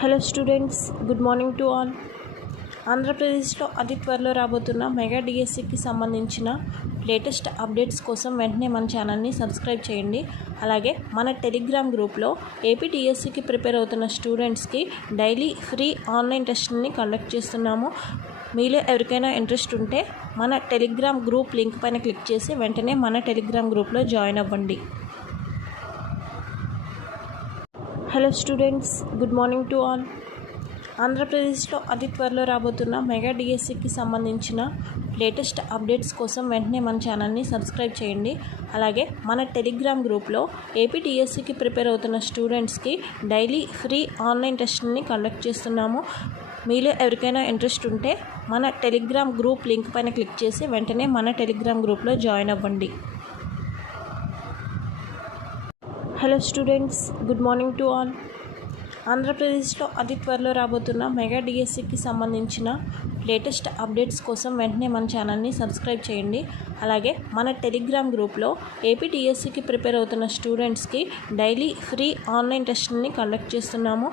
Hello students, good morning to all. ఆంధ్రప్రదేశ్లో అతి త్వరలో రాబోతున్న మెగా డిఎస్సికి సంబంధించిన లేటెస్ట్ అప్డేట్స్ కోసం వెంటనే మన ఛానల్ని సబ్స్క్రైబ్ చేయండి. అలాగే మన టెలిగ్రామ్ గ్రూప్లో ఏపీ డిఎస్సికి ప్రిపేర్ అవుతున్న స్టూడెంట్స్కి డైలీ ఫ్రీ ఆన్లైన్ టెస్ట్ని కండక్ట్ చేస్తున్నాము. మీలో ఎవరికైనా ఇంట్రెస్ట్ ఉంటే మన టెలిగ్రామ్ గ్రూప్ లింక్ పైన క్లిక్ చేసి వెంటనే మన టెలిగ్రామ్ గ్రూప్లో జాయిన్ అవ్వండి. Hello students, good morning to all. ఆంధ్రప్రదేశ్లో అతి త్వరలో రాబోతున్న మెగా డిఎస్సికి సంబంధించిన లేటెస్ట్ అప్డేట్స్ కోసం వెంటనే మన ఛానల్ని సబ్స్క్రైబ్ చేయండి. అలాగే మన టెలిగ్రామ్ గ్రూప్లో ఏపీ డిఎస్సికి ప్రిపేర్ అవుతున్న స్టూడెంట్స్కి డైలీ ఫ్రీ ఆన్లైన్ టెస్ట్ని కండక్ట్ చేస్తున్నాము. మీలో ఎవరికైనా ఇంట్రెస్ట్ ఉంటే మన టెలిగ్రామ్ గ్రూప్ లింక్ పైన క్లిక్ చేసి వెంటనే మన టెలిగ్రామ్ గ్రూప్లో జాయిన్ అవ్వండి. Hello students, good morning to all. ఆంధ్రప్రదేశ్లో అతి త్వరలో రాబోతున్న మెగా డిఎస్సికి సంబంధించిన లేటెస్ట్ అప్డేట్స్ కోసం వెంటనే మన ఛానల్ని సబ్స్క్రైబ్ చేయండి. అలాగే మన టెలిగ్రామ్ గ్రూప్లో ఏపీ డిఎస్సికి ప్రిపేర్ అవుతున్న స్టూడెంట్స్కి డైలీ ఫ్రీ ఆన్లైన్ టెస్ట్ని కండక్ట్ చేస్తున్నాము.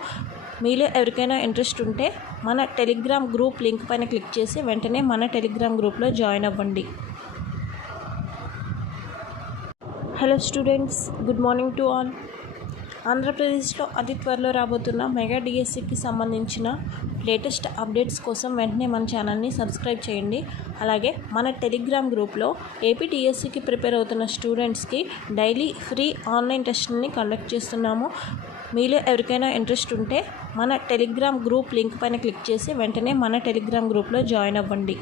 మీలో ఎవరికైనా ఇంట్రెస్ట్ ఉంటే మన టెలిగ్రామ్ గ్రూప్ లింక్ పైన క్లిక్ చేసి వెంటనే మన టెలిగ్రామ్ గ్రూప్లో జాయిన్ అవ్వండి. Hello students, good morning to all. ఆంధ్రప్రదేశ్లో అతి త్వరలో రాబోతున్న మెగా డిఎస్సికి సంబంధించిన లేటెస్ట్ అప్డేట్స్ కోసం వెంటనే మన ఛానల్ని సబ్స్క్రైబ్ చేయండి. అలాగే మన టెలిగ్రామ్ గ్రూప్లో ఏపీ డిఎస్సికి ప్రిపేర్ అవుతున్న స్టూడెంట్స్కి డైలీ ఫ్రీ ఆన్లైన్ టెస్ట్ని కండక్ట్ చేస్తున్నాము. మీలో ఎవరికైనా ఇంట్రెస్ట్ ఉంటే మన టెలిగ్రామ్ గ్రూప్ లింక్ పైన క్లిక్ చేసి వెంటనే మన టెలిగ్రామ్ గ్రూప్లో జాయిన్ అవ్వండి. Hello students, good morning to all. ఆంధ్రప్రదేశ్లో అతి త్వరలో రాబోతున్న మెగా డిఎస్సికి సంబంధించిన లేటెస్ట్ అప్డేట్స్ కోసం వెంటనే మన ఛానల్ని సబ్స్క్రైబ్ చేయండి. అలాగే మన టెలిగ్రామ్ గ్రూప్లో ఏపీ డిఎస్సికి ప్రిపేర్ అవుతున్న స్టూడెంట్స్కి డైలీ ఫ్రీ ఆన్లైన్ టెస్ట్ని కండక్ట్ చేస్తున్నాము. మీలో ఎవరికైనా ఇంట్రెస్ట్ ఉంటే మన టెలిగ్రామ్ గ్రూప్ లింక్ పైన క్లిక్ చేసి వెంటనే మన టెలిగ్రామ్ గ్రూప్లో జాయిన్ అవ్వండి.